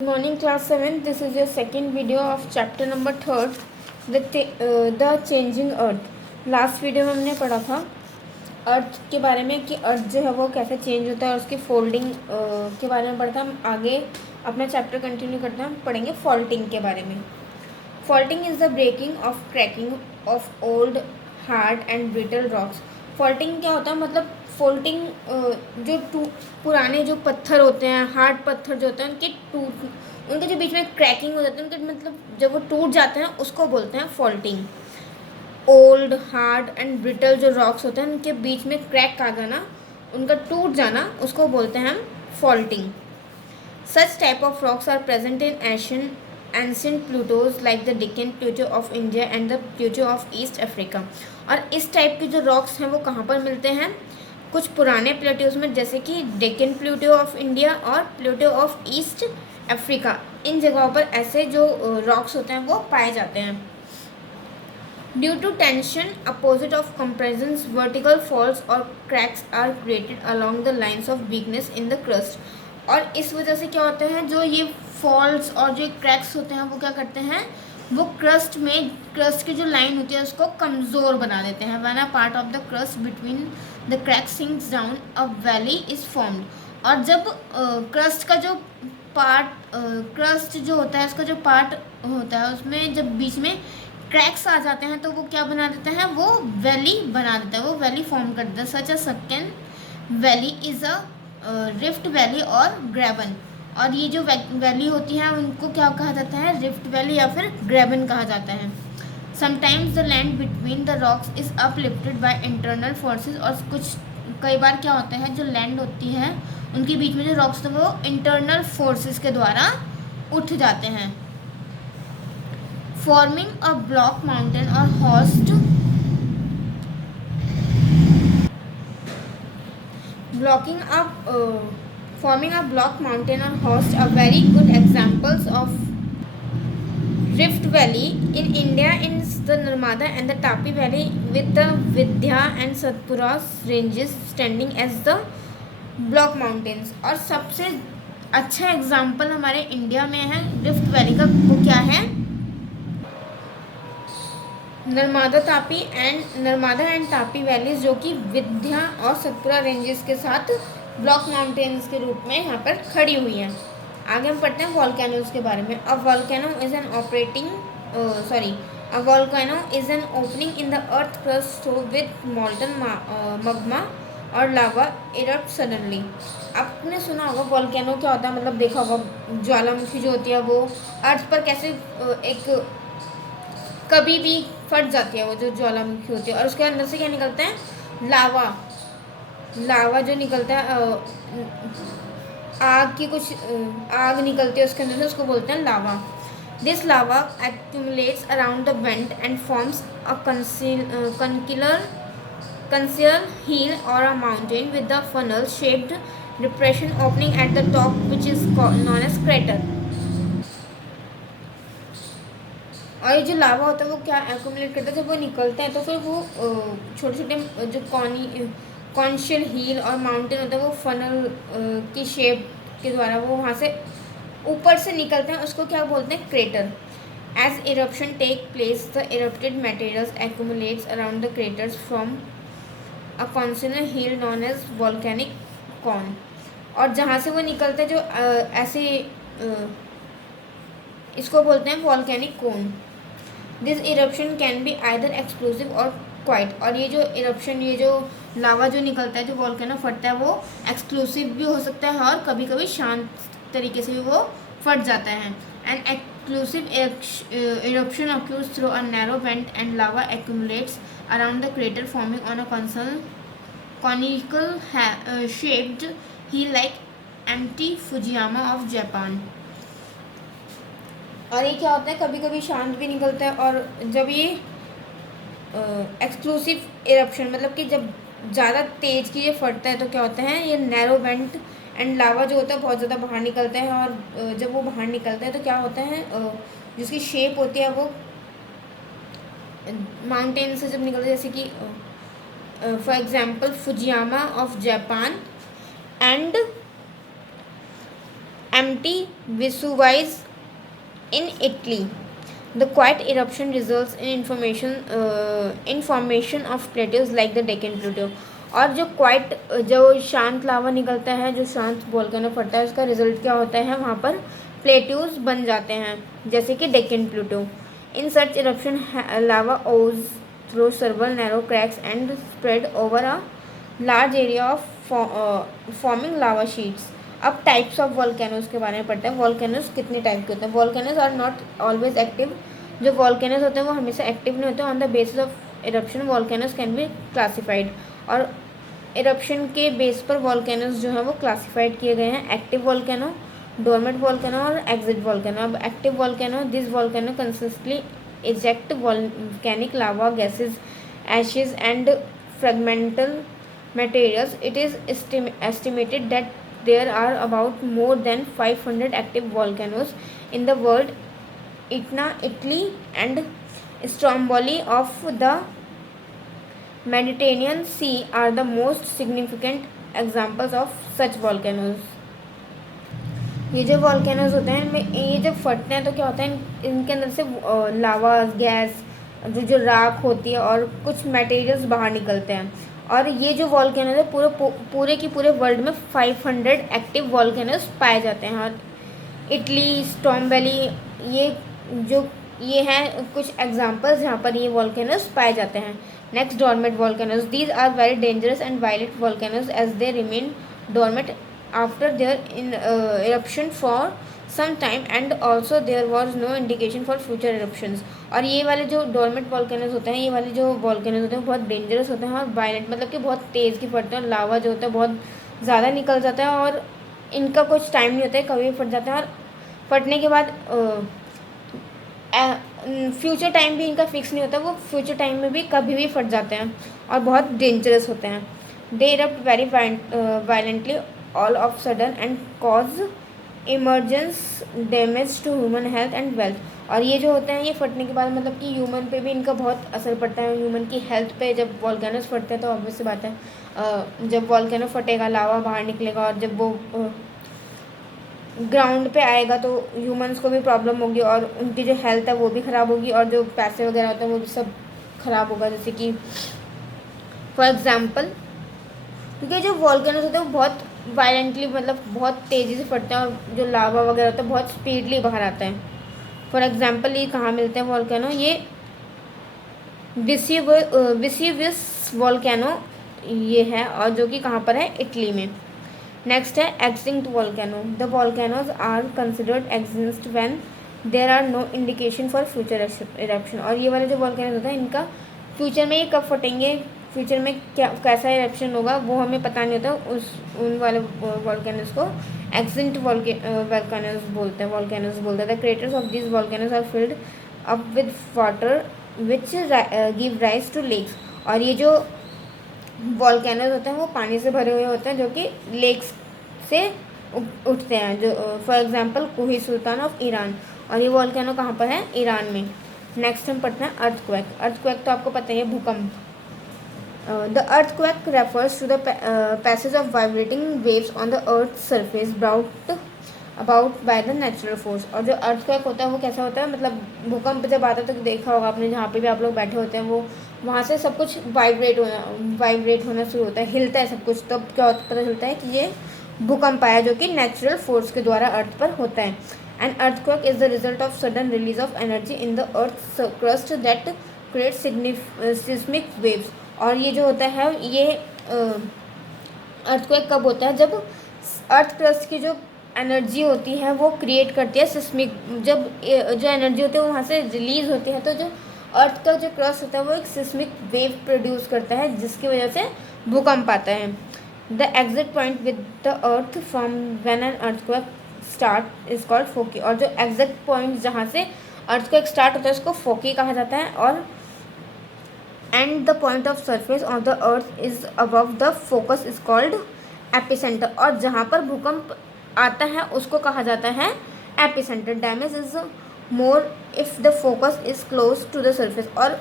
Good morning, class 7. This is your second video of chapter number 3, the changing earth. Last video में हमने पढ़ा था अर्थ के बारे में कि अर्थ जो है वो कैसे चेंज होता है और उसकी फोल्डिंग के बारे में पढ़ा था। हम आगे अपना चैप्टर कंटिन्यू करते हैं, हम पढ़ेंगे फॉल्टिंग के बारे में। Faulting is the breaking of cracking of old hard and brittle rocks. Faulting क्या होता है, मतलब फोल्डिंग जो पुराने जो पत्थर होते हैं, हार्ड पत्थर जो होते हैं, उनके जो बीच में क्रैकिंग हो जाती है, उनके मतलब जब वो टूट जाते हैं उसको बोलते हैं faulting. Old hard and brittle जो रॉक्स होते हैं उनके बीच में क्रैक आ जाना, उनका टूट जाना, उसको बोलते हैं हम faulting. Such type of rocks are present in ancient plateaus like the Deccan plateau of India and the plateau of East Africa. और इस टाइप के जो रॉक्स हैं वो कहाँ पर मिलते हैं? कुछ पुराने प्लेटोज में, जैसे कि डेक्कन प्लूटो ऑफ इंडिया और प्लूटो ऑफ ईस्ट अफ्रीका। इन जगहों पर ऐसे जो रॉक्स होते हैं वो पाए जाते हैं। Due to tension opposite of compressions vertical faults और cracks are created along the lines of weakness in the crust. और इस वजह से क्या होता है, जो ये फॉल्स और जो क्रैक्स होते हैं वो क्या करते हैं, वो क्रस्ट की जो लाइन होती है उसको कमज़ोर बना देते हैं। When a part of the crust between the crack sinks down a valley is formed. और जब क्रस्ट का जो पार्ट क्रस्ट जो होता है, उसका जो पार्ट होता है, उसमें जब बीच में क्रैक्स आ जाते हैं तो वो क्या बना देते हैं, वो वैली बना देता है, वो वैली फॉर्म कर देता है। Such a second valley is a rift valley और ग्रेवन। और ये जो वैली होती है उनको क्या कहा जाता है, रिफ्ट वैली या फिर ग्रेवन कहा जाता है। Sometimes the land between the rocks is uplifted by internal forces. और कई बार क्या होता है, जो लैंड होती है उनके बीच में जो रॉक्स थे वो इंटरनल फोर्सेस के द्वारा उठ जाते हैं, फॉर्मिंग अ ब्लॉक माउंटेन और host forming a block mountain or host are very good examples of Rift Valley. In India is the Narmada and the Tapi Valley with the Vidya and Satpura ranges standing as the block mountains. और सबसे अच्छा example हमारे India में है rift valley का, वो क्या है, नर्मदा एंड तापी वैलीज, जो कि विंध्या और सतपुरा रेंजेस के साथ ब्लॉक माउंटेन्स के रूप में यहाँ पर खड़ी हुई हैं। आगे हम पढ़ते हैं वॉल्केनोज के बारे में। A volcano is an opening in the earth crust with molten magma और लावा इरप्ट सडनली। आपने सुना होगा वॉल्केनो क्या होता है, मतलब देखा होगा ज्वालामुखी जो होती है वो अर्थ पर कैसे एक कभी भी फट जाती है, वो जो ज्वालामुखी होती है, और उसके अंदर से क्या निकलता है, लावा जो निकलता है, आग निकलती है उसके अंदर से, उसको बोलते हैं lava. This lava accumulates around the vent and forms a conceal hill or a mountain with a funnel shaped depression opening at the top which is known as crater। और ये जो लावा होता है वो क्या एक्यूमुलेट करता है, जब वो निकलता है तो फिर वो छोटे छोटे जो कॉन्शियल हील और माउंटेन होता है वो फनल की शेप के द्वारा वो वहाँ से ऊपर से निकलते हैं, उसको क्या बोलते हैं, crater. As eruption take place the erupted materials accumulates around the craters from a conical hill known as volcanic cone. और जहाँ से वो निकलते हैं जो ऐसे इसको बोलते हैं volcanic cone. This eruption can be either explosive और क्वाइट। और ये जो इरप्शन, ये जो लावा जो निकलता है, जो वॉल्केनो फटता है, वो एक्सप्लोसिव भी हो सकता है और कभी कभी शांत तरीके से भी वो फट जाता है। And explosive eruption occurs through a narrow vent and lava accumulates around the crater forming on a conical shaped hill like empty Fujiyama of Japan। और ये क्या होता है, कभी कभी शांत भी निकलता है, और जब ये एक्सक्लूसिव इरप्शन मतलब कि जब ज़्यादा तेज़ की ये फटता है तो क्या होता है, ये नैरो वेंट एंड लावा जो होता है बहुत ज़्यादा बाहर निकलता है। और जब वो बाहर निकलता है तो क्या होता है, जिसकी शेप होती है वो माउंटेन से जब निकलता है, जैसे कि for example Fujiyama of Japan and empty Vesuvius in Italy. The quiet eruption results in information of plateaus like the Deccan Plateau. और जो क्वाइट जो शांत लावा निकलता है, जो शांत वोल्केनो फटता है, उसका रिजल्ट क्या होता है, वहाँ पर प्लेट्यूज बन जाते हैं जैसे कि डेक्कन प्लेटो. इन सच इरप्शन लावा ओज through सर्वल narrow cracks and spread over a large area of forming lava sheets. अब टाइप्स ऑफ वॉल्केनोज के बारे में पढ़ते हैं. वॉल्केनोज कितने टाइप के होते हैं. Volcanoes are not always active. जो वॉल्केनोज होते हैं वो हमेशा एक्टिव नहीं होते. On the basis of eruption volcanoes can be classified. और इरप्शन के बेस पर वॉल्केनोज जो है वो क्लासिफाइड किए गए हैं. एक्टिव वॉल्केनो, डोरमेंट वॉल्केनो और एग्जिट वॉल्केनो. अब active volcano, this volcano consistently eject volcanic lava gases, ashes and fragmental materials. It is estimated that there are about more than 500 active volcanoes in the world. Etna, Italy and Stromboli of the Mediterranean Sea are the most significant examples of such volcanoes. ये जो volcanoes होते हैं इनमें ये जब फटते हैं तो क्या होता है, इनके अंदर से लावा गैस जो राख होती है और कुछ मटेरियल्स बाहर निकलते हैं. और ये जो वॉल्केनोज है पूरे की पूरे वर्ल्ड में 500 एक्टिव वॉल्केनोज पाए जाते हैं. और इटली, स्टॉर्म वैली, ये हैं कुछ एग्जांपल्स जहाँ पर ये वॉल्केनोज पाए जाते हैं. Next, dormant volcanoes. These are very dangerous and violent volcanoes as they remain dormant after their eruption for some time and also there was no indication for future eruptions. और ये वाले जो डोरमेंट वॉल्केनोज होते हैं, ये वाले जो volcanoes होते हैं बहुत डेंजरस होते हैं और वायलेंट मतलब कि बहुत तेज़ की फटते हैं. और लावा जो होता है बहुत ज़्यादा निकल जाता है और इनका कुछ टाइम नहीं होता है, कभी भी फट जाता है. और फटने के बाद फ्यूचर टाइम भी इनका फिक्स नहीं होता, वो फ्यूचर टाइम में भी कभी भी फट जाते हैं और बहुत डेंजरस होते हैं. They erupt very violently all of sudden and cause emergence damage to human health and wealth. और ये जो होते हैं ये फटने के बाद मतलब कि ह्यूमन पे भी इनका बहुत असर पड़ता है, ह्यूमन की हेल्थ पे. जब वॉल्केनोज फटते हैं तो ऑब्वियस सी बात है जब वॉल्केनो फटेगा लावा बाहर निकलेगा और जब वो ग्राउंड पे आएगा तो ह्यूमंस को भी प्रॉब्लम होगी और उनकी जो हेल्थ है वो भी ख़राब होगी और जो पैसे वगैरह होते हैं वो भी सब ख़राब होगा. जैसे कि फॉर एग्ज़ाम्पल क्योंकि जो वॉल्केनोज होते हैं वो बहुत वायलेंटली मतलब बहुत तेज़ी से फटते हैं और जो लावा वगैरह होता है बहुत स्पीडली बाहर आता है. फॉर एग्जांपल ये कहाँ मिलते हैं वॉल्केनो, ये वेसुवियस वॉल्केनो ये है और जो कि कहाँ पर है, इटली में. नेक्स्ट है extinct volcano. The volcanoes are considered extinct when there are no indication for future eruption. और ये वाले जो वॉल्केनोज होते हैं इनका फ्यूचर में ये कब फटेंगे, फ्यूचर में क्या कैसा इरप्शन होगा वो हमें पता नहीं होता. उन वाले वॉल्केनोज को एक्सटिंक्ट वॉल्केनोज बोलते हैं. The craters of this volcanoes are filled up with water which give rise to lakes. और ये जो वॉल्केनोज होते हैं वो पानी से भरे हुए होते हैं जो कि लेक्स से उठते हैं. जो for example Kuhi Sultan of Iran. और ये वॉल्केनो कहाँ पर है, ईरान में. नेक्स्ट हम पढ़ते हैं अर्थक्वेक. अर्थक्वेक तो आपको पता ही है, भूकंप. The earthquake refers to the passage of vibrating waves on the earth's surface brought about by the natural force. और जो earthquake होता है वो कैसा होता है, मतलब भूकंप जब आता है तो देखा होगा आपने जहाँ पे भी आप लोग बैठे होते हैं वो वहाँ से सब कुछ वाइब्रेट होना शुरू होता है, हिलता है सब कुछ. तब क्या पता चलता है कि ये भूकंप आया जो कि नेचुरल फोर्स के द्वारा अर्थ पर होता है. An earthquake is the result of sudden release of energy in the earth's crust that creates seismic waves. और ये जो होता है ये अर्थक्वेक कब होता है, जब अर्थ क्रस्ट की जो एनर्जी होती है वो क्रिएट करती है सिस्मिक. जब जो एनर्जी होती है वो वहाँ से रिलीज़ होती है तो जो अर्थ का जो क्रस्ट होता है वो एक सिस्मिक वेव प्रोड्यूस करता है जिसकी वजह से भूकंप आता है. The exit point with the earth from when an earthquake start is called foci. और जो एग्जिट पॉइंट जहाँ से अर्थक्वेक स्टार्ट होता है उसको फोकी कहा जाता है. और and the point of surface of the earth is above the focus is called epicenter. और जहाँ पर भूकंप आता है उसको कहा जाता है epicenter. damage is more if the focus is close to the surface. और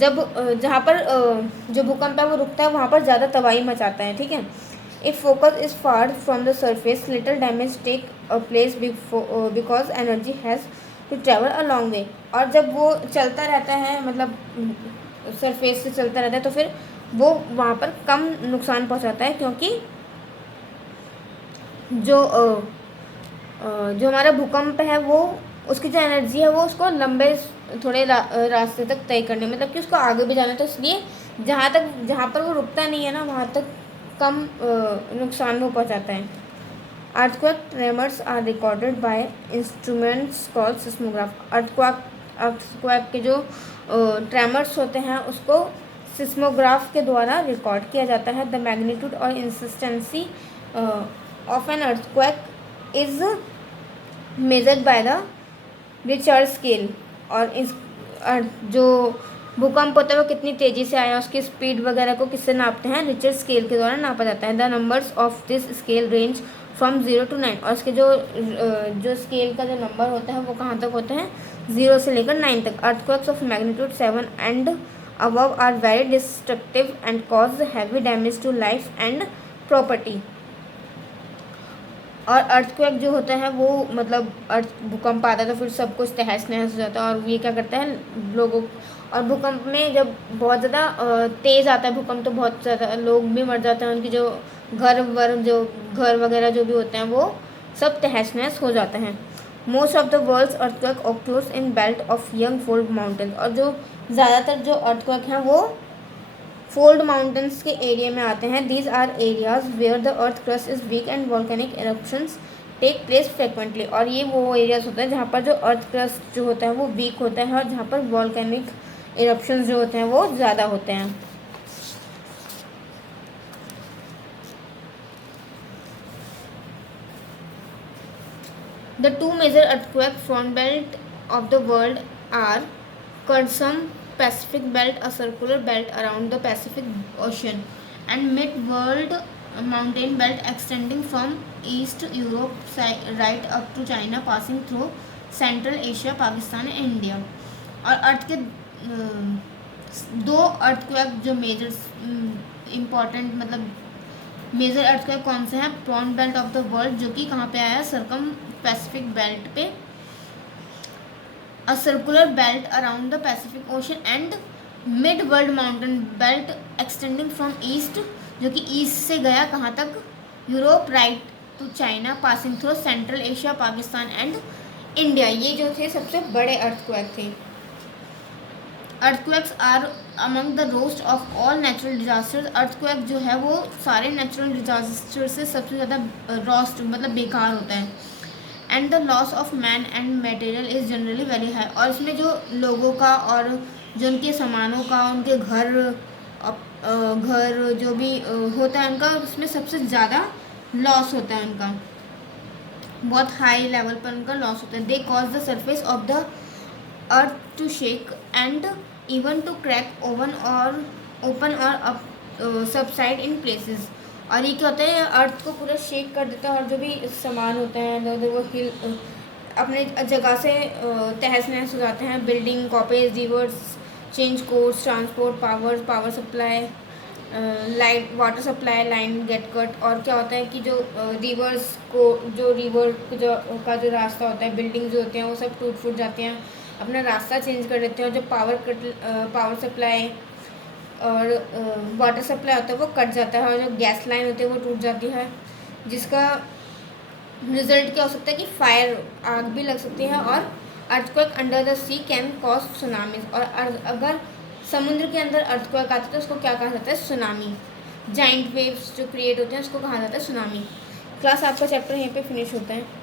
जब जहाँ पर जो भूकंप है वो रुकता है वहाँ पर ज़्यादा तबाही मचाता है, ठीक है. If focus is far from the surface little damage take a place because energy has to travel a long way. और जब वो चलता रहता है, मतलब सरफेस से चलता रहता है, तो फिर वो वहाँ पर कम नुकसान पहुँचाता है, क्योंकि जो हमारा भूकंप है वो उसकी जो एनर्जी है वो उसको लंबे थोड़े रास्ते तक तय करने, मतलब कि उसको आगे भी जाना है, तो इसलिए जहाँ पर वो रुकता नहीं है ना, वहाँ तक कम नुकसान वो पहुँचाता है। Earthquake tremors are recorded by instruments called seismograph. Earthquake के जो ट्रेमर्स होते हैं उसको सिस्मोग्राफ के द्वारा रिकॉर्ड किया जाता है। द मैग्नीट्यूड और intensity of an earthquake is measured by the Richter scale. और इस जो भूकंप होता है वो कितनी तेज़ी से आया, उसकी स्पीड वगैरह को किससे नापते हैं, रिचर्ड स्केल के द्वारा नापा जाता है। The numbers of this scale range from 0 to 9। और इसके जो स्केल का जो नंबर होता है वो कहाँ तक होते हैं, 0 से लेकर 9 तक। Earthquakes of magnitude 7 and above are very destructive and cause heavy damage to life and property. और अर्थक्वेक जो होता है वो मतलब भूकंप आता है तो फिर सब कुछ तहस नहस हो जाता है, और ये क्या करता है लोगों। और भूकंप में जब बहुत ज़्यादा तेज़ आता है भूकंप, तो बहुत ज़्यादा लोग भी मर जाते हैं, उनकी जो घर वगैरह जो भी होते हैं वो सब तहस नहस हो जाते हैं। Most of the world's earthquake occurs in belt of young fold mountain. और जो ज़्यादातर जो अर्थक्वेक हैं वो फोल्ड माउंटेन्स के एरिया में आते हैं। These are areas where the earth crust is weak and volcanic eruptions take place frequently. और ये वो एरियाज होते हैं जहाँ पर जो अर्थ क्रस्ट जो होता है वो वीक होता है, और जहाँ पर वॉल्केनिक इरप्शंस जो होते हैं वो ज़्यादा होते हैं। The two major earthquake front belt of the world are Kurzem Pacific Belt, a circular belt around the Pacific Ocean, and Mid-World Mountain Belt extending from East Europe right up to China, passing through Central Asia, Pakistan and India। और अर्थ के दो earthquake जो major important मतलब major earthquake कौन से हैं, front belt of the world जो कि कहाँ पे आया है, सर्कम पैसिफिक बेल्ट पे, a circular belt around the Pacific Ocean, and mid world mountain belt extending from east जो कि ईस्ट से गया कहाँ तक, Europe right to China, passing through Central Asia, Pakistan and India. ये जो थे सबसे बड़े अर्थक्वेक थे। Earthquakes are among the worst of all natural disasters. Earthquake जो है वो सारे नेचुरल डिजास्टर से सबसे ज़्यादा रोस्ट मतलब बेकार होता है। And the loss of man and material is generally very high. और इसमें जो लोगों का और जो उनके सामानों का, उनके घर जो भी होता है उनका, उसमें सबसे ज़्यादा लॉस होता है उनका, बहुत हाई लेवल पर उनका लॉस होता है। They cause the surface of the earth to shake and even to crack open or subside in places. और ये क्या होता है, अर्थ को पूरा शेक कर देता है, और जो भी सामान होते हैं वो हिल अपने जगह से तहस नहस हो जाते हैं। Building, collapse, rivers change course, transport, power supply, light, water supply line get cut. और क्या होता है कि जो रिवर्स को रिवर का जो रास्ता होता है, बिल्डिंग जो होते हैं वो सब टूट फूट जाते हैं, अपना रास्ता चेंज कर देते हैं। और जो पावर सप्लाई और वाटर सप्लाई होता है वो कट जाता है, और जो गैस लाइन होती है वो टूट जाती है, जिसका रिजल्ट क्या हो सकता है कि फायर, आग भी लग सकती है। और earthquake under the sea can cause tsunamis. और अगर समुद्र के अंदर अर्थक्वेक आता है तो उसको क्या कहा जाता है, सुनामी। जाइंट वेव्स जो क्रिएट होते हैं उसको कहा जाता है सुनामी। क्लास आपका चैप्टर यहीं पे फिनिश होता है।